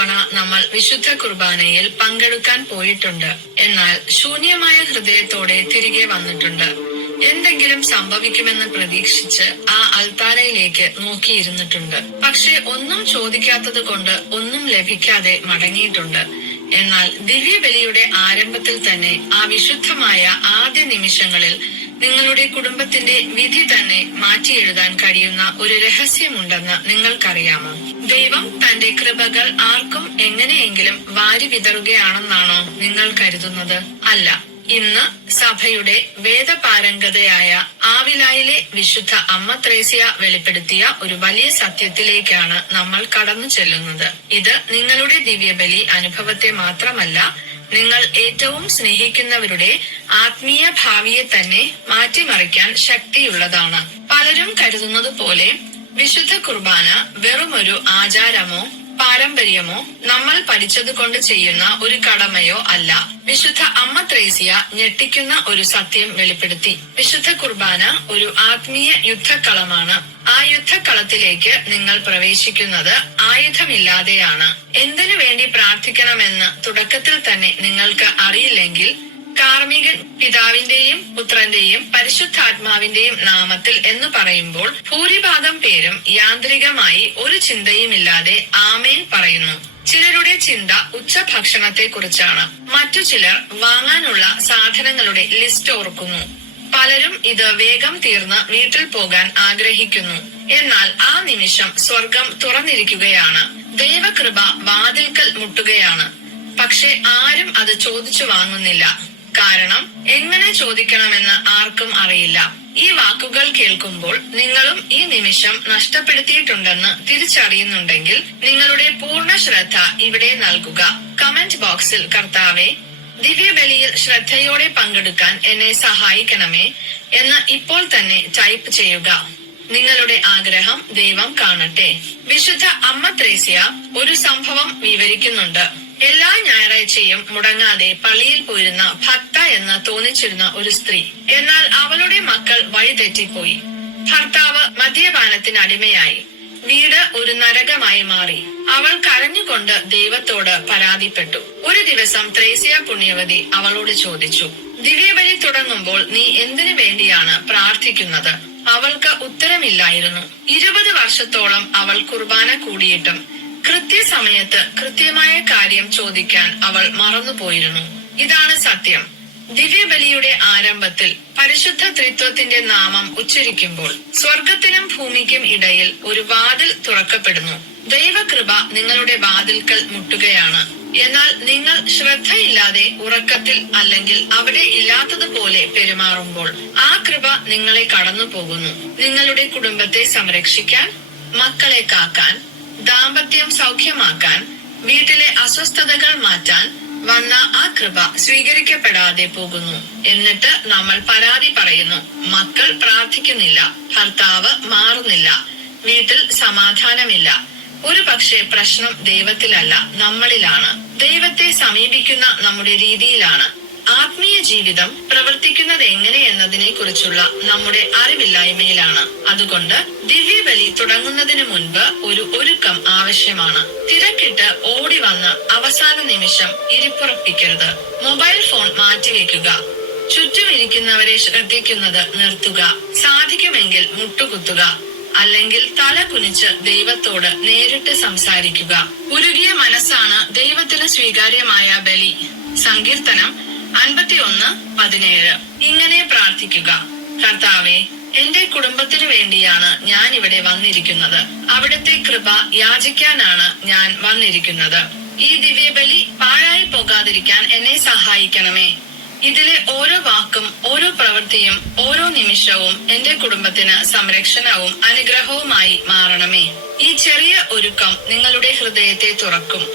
തവണ നമ്മൾ വിശുദ്ധ കുർബാനയിൽ പങ്കെടുക്കാൻ പോയിട്ടുണ്ട്. എന്നാൽ ശൂന്യമായ ഹൃദയത്തോടെ തിരികെ വന്നിട്ടുണ്ട്. എന്തെങ്കിലും സംഭവിക്കുമെന്ന് പ്രതീക്ഷിച്ച് ആ അൽത്താരയിലേക്ക് നോക്കിയിരുന്നിട്ടുണ്ട്. പക്ഷെ ഒന്നും ചോദിക്കാത്തത് കൊണ്ട് ഒന്നും ലഭിക്കാതെ മടങ്ങിയിട്ടുണ്ട്. എന്നാൽ ദിവ്യബലിയുടെ ആരംഭത്തിൽ തന്നെ ആ വിശുദ്ധമായ ആദ്യ നിമിഷങ്ങളിൽ നിങ്ങളുടെ കുടുംബത്തിന്റെ വിധി തന്നെ മാറ്റി എഴുതാൻ കഴിയുന്ന ഒരു രഹസ്യമുണ്ടെന്ന് നിങ്ങൾക്കറിയാമോ? ദൈവം തന്റെ കൃപകൾ ആർക്കും എങ്ങനെയെങ്കിലും വാരി വിതറുകയാണെന്നാണോ നിങ്ങൾ കരുതുന്നത്? അല്ല. ഇന്ന് സഭയുടെ വേദപാരംഗതയായ ആവിലായിലെ വിശുദ്ധ അമ്മ ത്രേസ്യ വെളിപ്പെടുത്തിയ ഒരു വലിയ സത്യത്തിലേക്കാണ് നമ്മൾ കടന്നു ചെല്ലുന്നത്. ഇത് നിങ്ങളുടെ ദിവ്യബലി അനുഭവത്തെ മാത്രമല്ല നിങ്ങൾ ഏറ്റവും സ്നേഹിക്കുന്നവരുടെ ആത്മീയ ഭാവിയെ തന്നെ മാറ്റിമറിക്കാൻ ശക്തിയുള്ളതാണ്. പലരും കരുതുന്നത് പോലെ വിശുദ്ധ കുർബാന വെറുമൊരു ആചാരമോ പാരമ്പര്യമോ നമ്മൾ പഠിച്ചത് കൊണ്ട് ചെയ്യുന്ന ഒരു കടമയോ അല്ല. വിശുദ്ധ അമ്മ ത്രേസ്യ ഞെട്ടിക്കുന്ന ഒരു സത്യം വെളിപ്പെടുത്തി. വിശുദ്ധ കുർബാന ഒരു ആത്മീയ യുദ്ധക്കളമാണ്. ആ യുദ്ധക്കളത്തിലേക്ക് നിങ്ങൾ പ്രവേശിക്കുന്നത് ആയുധമില്ലാതെയാണ്. എന്തിനു വേണ്ടി പ്രാർത്ഥിക്കണമെന്ന് തുടക്കത്തിൽ തന്നെ നിങ്ങൾക്ക് അറിയില്ലെങ്കിൽ കാർമികൻ പിതാവിന്റെയും പുത്രന്റെയും പരിശുദ്ധാത്മാവിന്റെയും നാമത്തിൽ എന്ന് പറയുമ്പോൾ ഭൂരിഭാഗം പേരും യാന്ത്രികമായി ഒരു ചിന്തയുമില്ലാതെ ആമേൻ പറയുന്നു. ചിലരുടെ ചിന്ത ഉച്ചഭക്ഷണത്തെ കുറിച്ചാണ് മറ്റു ചിലർ വാങ്ങാനുള്ള സാധനങ്ങളുടെ ലിസ്റ്റ് ഓർക്കുന്നു. പലരും ഇത് വേഗം തീർന്ന് വീട്ടിൽ പോകാൻ ആഗ്രഹിക്കുന്നു. എന്നാൽ ആ നിമിഷം സ്വർഗം തുറന്നിരിക്കുകയാണ്. ദൈവകൃപ വാതിൽക്കൽ മുട്ടുകയാണ്. പക്ഷെ ആരും അത് ചോദിച്ചു വാങ്ങുന്നില്ല. കാരണം എങ്ങനെ ചോദിക്കണമെന്ന് ആർക്കും അറിയില്ല. ഈ വാക്കുകൾ കേൾക്കുമ്പോൾ നിങ്ങളും ഈ നിമിഷം നഷ്ടപ്പെടുത്തിയിട്ടുണ്ടെന്ന് തിരിച്ചറിയുന്നുണ്ടെങ്കിൽ നിങ്ങളുടെ പൂർണ ശ്രദ്ധ ഇവിടെ നൽകുക. കമന്റ് ബോക്സിൽ കർത്താവെ ദിവ്യബലിയിൽ ശ്രദ്ധയോടെ പങ്കെടുക്കാൻ എന്നെ സഹായിക്കണമേ എന്ന് ഇപ്പോൾ തന്നെ ടൈപ്പ് ചെയ്യുക. നിങ്ങളുടെ ആഗ്രഹം ദൈവം കാണട്ടെ. വിശുദ്ധ അമ്മ ത്രേസ്യ ഒരു സംഭവം വിവരിക്കുന്നുണ്ട്. എല്ലാ ഞായറാഴ്ചയും മുടങ്ങാതെ പള്ളിയിൽ പോയിരുന്ന ഭക്ത എന്ന് തോന്നിച്ചിരുന്ന ഒരു സ്ത്രീ. എന്നാൽ അവളുടെ മക്കൾ വഴിതെറ്റിപ്പോയി. ഭർത്താവ് മദ്യപാനത്തിന് അടിമയായി. വീട് ഒരു നരകമായി മാറി. അവൾ കരഞ്ഞുകൊണ്ട് ദൈവത്തോട് പരാതിപ്പെട്ടു. ഒരു ദിവസം ത്രേസ്യ പുണ്യവതി അവളോട് ചോദിച്ചു ദിവ്യബലി തുടങ്ങുമ്പോൾ നീ എന്തിനു വേണ്ടിയാണ് പ്രാർത്ഥിക്കുന്നത്? അവൾക്ക് ഉത്തരമില്ലായിരുന്നു. ഇരുപത് വർഷത്തോളം അവൾ കുർബാന കൂടിയിട്ടും കൃത്യസമയത്ത് കൃത്യമായ കാര്യം ചോദിക്കാൻ അവൾ മറന്നുപോയിരുന്നു. ഇതാണ് സത്യം. ദിവ്യബലിയുടെ ആരംഭത്തിൽ പരിശുദ്ധ ത്രിത്വത്തിന്റെ നാമം ഉച്ചരിക്കുമ്പോൾ സ്വർഗത്തിനും ഭൂമിക്കും ഇടയിൽ ഒരു വാതിൽ തുറക്കപ്പെടുന്നു. ദൈവകൃപ നിങ്ങളുടെ വാതിൽക്കൽ മുട്ടുകയാണ്. എന്നാൽ നിങ്ങൾ ശ്രദ്ധയില്ലാതെ ഉറക്കത്തിൽ അല്ലെങ്കിൽ അവിടെ ഇല്ലാത്തതുപോലെ പെരുമാറുമ്പോൾ ആ കൃപ നിങ്ങളെ കടന്നു പോകുന്നു നിങ്ങളുടെ കുടുംബത്തെ സംരക്ഷിക്കാൻ മക്കളെ കാക്കാൻ ദാമ്പത്യം സൗഖ്യമാക്കാൻ വീട്ടിലെ അസ്വസ്ഥതകൾ മാറ്റാൻ വന്ന ആ കൃപ സ്വീകരിക്കപ്പെടാതെ പോകുന്നു. എന്നിട്ട് നമ്മൾ പരാതി പറയുന്നു മക്കൾ പ്രാർത്ഥിക്കുന്നില്ല ഭർത്താവ് മാറുന്നില്ല വീട്ടിൽ സമാധാനമില്ല. ഒരു പക്ഷേ പ്രശ്നം ദൈവത്തിലല്ല നമ്മളിലാണ്. ദൈവത്തെ സമീപിക്കുന്ന നമ്മുടെ രീതിയിലാണ്. ആത്മീയ ജീവിതം പ്രവർത്തിക്കുന്നത് എങ്ങനെ എന്നതിനെ കുറിച്ചുള്ള നമ്മുടെ അറിവില്ലായ്മയിലാണ്. അതുകൊണ്ട് ദിവ്യബലി തുടങ്ങുന്നതിന് മുൻപ് ഒരു ഒരുക്കം ആവശ്യമാണ്. തിരക്കിട്ട് ഓടി വന്ന് അവസാന നിമിഷം ഇരിപ്പുറപ്പിക്കരുത്. മൊബൈൽ ഫോൺ മാറ്റിവെക്കുക. ചുറ്റും ഇരിക്കുന്നവരെ ശ്രദ്ധിക്കുന്നത് നിർത്തുക. സാധിക്കുമെങ്കിൽ മുട്ടുകുത്തുക. അല്ലെങ്കിൽ തല കുനിച്ച് ദൈവത്തോട് നേരിട്ട് സംസാരിക്കുക. ഉരുകിയ മനസ്സാണ് ദൈവത്തിന് സ്വീകാര്യമായ ബലി. സങ്കീർത്തനം അൻപത്തിയൊന്ന് പതിനേഴ്. ഇങ്ങനെ പ്രാർത്ഥിക്കുക. കർത്താവെ എന്റെ കുടുംബത്തിനു വേണ്ടിയാണ് ഞാൻ ഇവിടെ വന്നിരിക്കുന്നത്. അവിടുത്തെ കൃപ യാചിക്കാനാണ് ഞാൻ വന്നിരിക്കുന്നത്. ഈ ദിവ്യബലി പാഴായി പോകാതിരിക്കാൻ എന്നെ സഹായിക്കണമേ. ഇതിലെ ഓരോ വാക്കും ഓരോ പ്രവൃത്തിയും ഓരോ നിമിഷവും എന്റെ കുടുംബത്തിന് സംരക്ഷണവും അനുഗ്രഹവുമായി മാറണമേ. ഈ ചെറിയ ഒരുക്കം നിങ്ങളുടെ ഹൃദയത്തെ തുറക്കും.